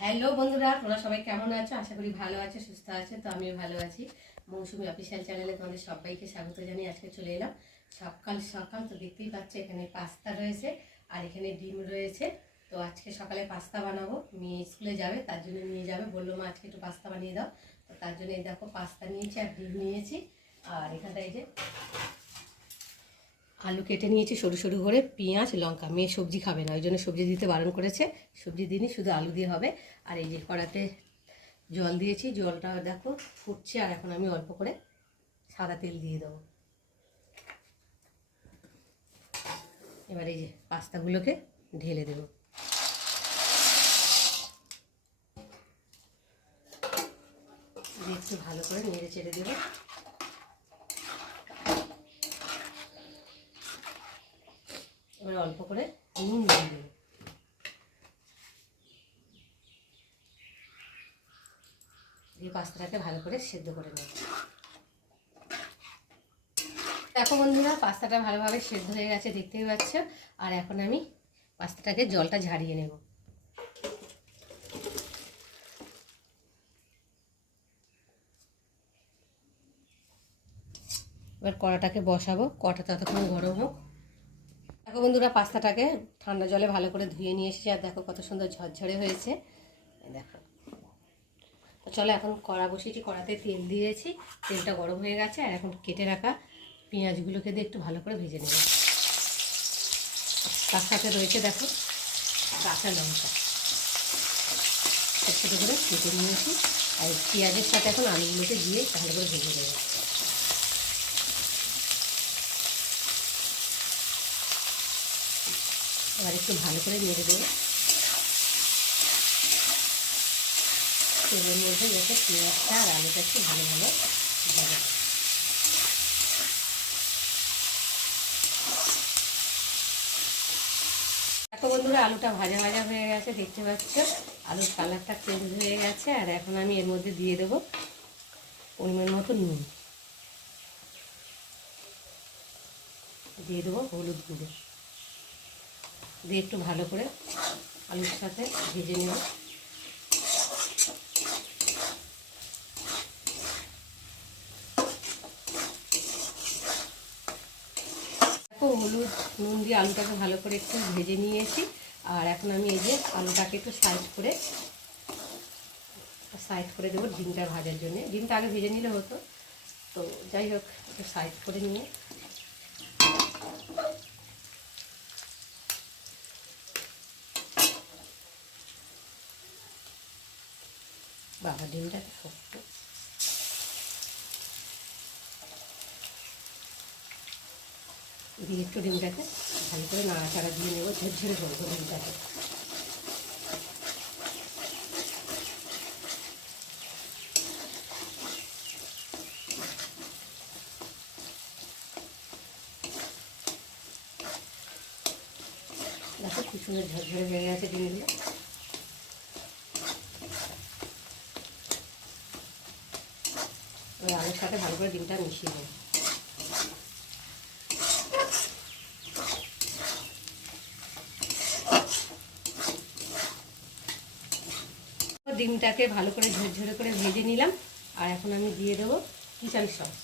Hello বন্ধুরা, তোমরা সবাই কেমন আছো? আশা করি ভালো আছো, সুস্থ আছো। তো আমিও ভালো আছি। মৌসুমি অফিসিয়াল চ্যানেলে তোমাদের সবাইকে স্বাগত জানিয়ে আজকে চলে এলাম সকাল সকাল। তো দেখতেই পাচ্ছ এখানে পাস্তা রয়েছে আর এখানে ডিম রয়েছে। তো আজকে সকালে পাস্তা বানাবো, মেয়ে স্কুলে যাবে তার জন্য নিয়ে যাবে, বললো মা আজকে একটু পাস্তা বানিয়ে দাও। তো তার জন্য এই দেখো পাস্তা নিয়েছি আর ডিম নিয়েছি। আর এখানটায় যে আলু কেটে নিয়েছি সরু সরু করে, পেঁয়াজ লঙ্কা। মেয়ে সবজি খাবে না, ওই জন্য সবজি দিতে বারণ করেছে, সবজি দিনই শুধু আলু দিয়ে হবে। আর এই যে কড়াতে জল দিয়েছি, জলটা দেখো ফুটছে। আর এখন আমি অল্প করে সাদা তেল দিয়ে দেবো। এবার এই যে পাস্তাগুলোকে ঢেলে দেবো। একটু ভালো করে নেড়ে চেড়ে দেবো। এবার অল্প করে নুন দিয়ে দেবো। দিয়ে পাস্তাটাকে ভালো করে সেদ্ধ করে নেব। দেখো বন্ধুরা, পাস্তাটা ভালোভাবে সেদ্ধ হয়ে গেছে, দেখতেই পাচ্ছ। আর এখন আমি পাস্তাটাকে জলটা ঝারিয়ে নেব। এবার কড়াটাকে বসাবো, কড়াটা ততক্ষণ গরম হোক। দেখো বন্ধুরা, পাস্তাটাকে ঠান্ডা জলে ভালো করে ধুয়ে নিয়ে এসেছি। আর দেখো কত সুন্দর ঝরঝরে হয়েছে, দেখো। তো চলো এখন কড়া বসিয়েছি, কড়াতে তেল দিয়েছি, তেলটা গরম হয়ে গেছে। আর এখন কেটে রাখা পেঁয়াজগুলোকে দিয়ে একটু ভালো করে ভেজে নেব। তার সাথে রয়েছে দেখো কাঁচা লঙ্কা, ছোটো ছোটো করে কেটে নিয়েছি। আর পেঁয়াজের সাথে এখন আলুগুলোকে দিয়ে ভালো করে ভেজে নেব। এবার একটু ভালো করে নেড়ে দেবো। তেলের মধ্যে যাতে পেঁয়াজটা আর আলুটা একটু ভালো ভালো ভাজা। দেখো বন্ধুরা, আলুটা ভাজা ভাজা হয়ে গেছে, দেখতে পাচ্ছ আলুর কালারটা চেঞ্জ হয়ে গেছে। আর এখন আমি এর মধ্যে দিয়ে দেবো পরিমাণ মতো নুন, দিয়ে দেবো হলুদ গুঁড়ো, দিয়ে একটু ভালো করে আলুর সাথে ভেজে নেব। দেখো হলুদ নুন দিয়ে আলুটাকে ভালো করে একটু ভেজে নিয়েছি। আর এখন আমি এই যে আলুটাকে একটু সাইড করে দেবো ডিমটা ভাজার জন্য। ডিমটা আগে ভেজে নিলে হতো, তো যাই হোক একটু সাইড করে নিয়ে বাবা ডিমটা শক্ত। দিয়ে একটু ডিমটাকে ভালো করে নাড়াচাড়া দিয়ে নেবো, ঝরঝরে করবো ডিমটাকে। দেখো কি সুন্দর ঝরঝরে হয়ে গেছে ডিমগুলো। ওই আলুর সাথে ভালো করে ডিমটা মিশিয়ে দেবো। ডিমটাকে ভালো করে ঝরঝরে করে ভেজে নিলাম। আর এখন আমি দিয়ে দেবো কিচেন সস।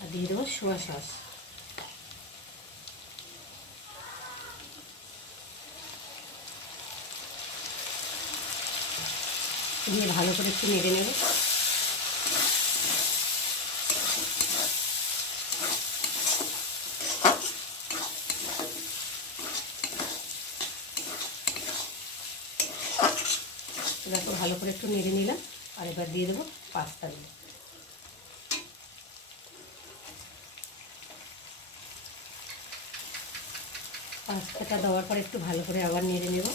আর দিয়ে দেবো সোয়া সস। দিয়ে ভালো করে একটু নেড়ে নেব। দেখো ভালো করে একটু নেড়ে নিলাম। আর এবার দিয়ে দেবো পাস্তাগুলো। পাস্তাটা দেওয়ার পর একটু ভালো করে আবার নেড়ে নেব।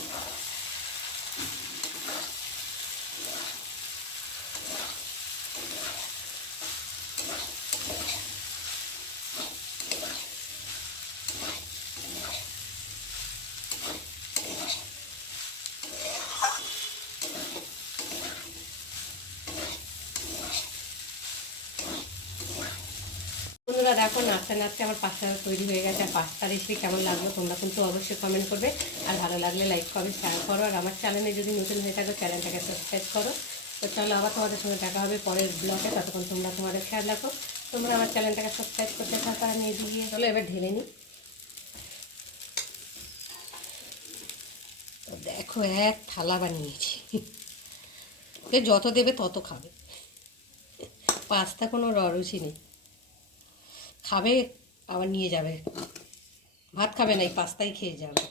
বন্ধুরা দেখো নাচতে নাচতে আমার পাস্তাটা তৈরি হয়ে গেছে। আর পাস্তা রেসিপি কেমন লাগলো তোমরা কিন্তু অবশ্যই কমেন্ট করবে। আর ভালো লাগলে লাইক কমেন্ট শেয়ার করো। আর আমার চ্যানেলে যদি নতুন হয়ে থাকো চ্যানেলটাকে সাবস্ক্রাইব করো। তো চলো আবার তোমাদের সঙ্গে দেখা হবে পরের ব্লগে। ততক্ষণ তোমরা তোমাদের খেয়াল রাখো। তোমরা আমার চ্যানেলটাকে সাবস্ক্রাইব করতে থাকো। আমি এদিকে চলো এবার ঢেলে নিই। তো দেখো এক থালা বানিয়েছি, যত দেবে তত খাবে। পাস্তা কোনো রুচি নেই, খাবে আবার নিয়ে যাবে, ভাত খাবে না, এই পাস্তাই খেয়ে যাবে।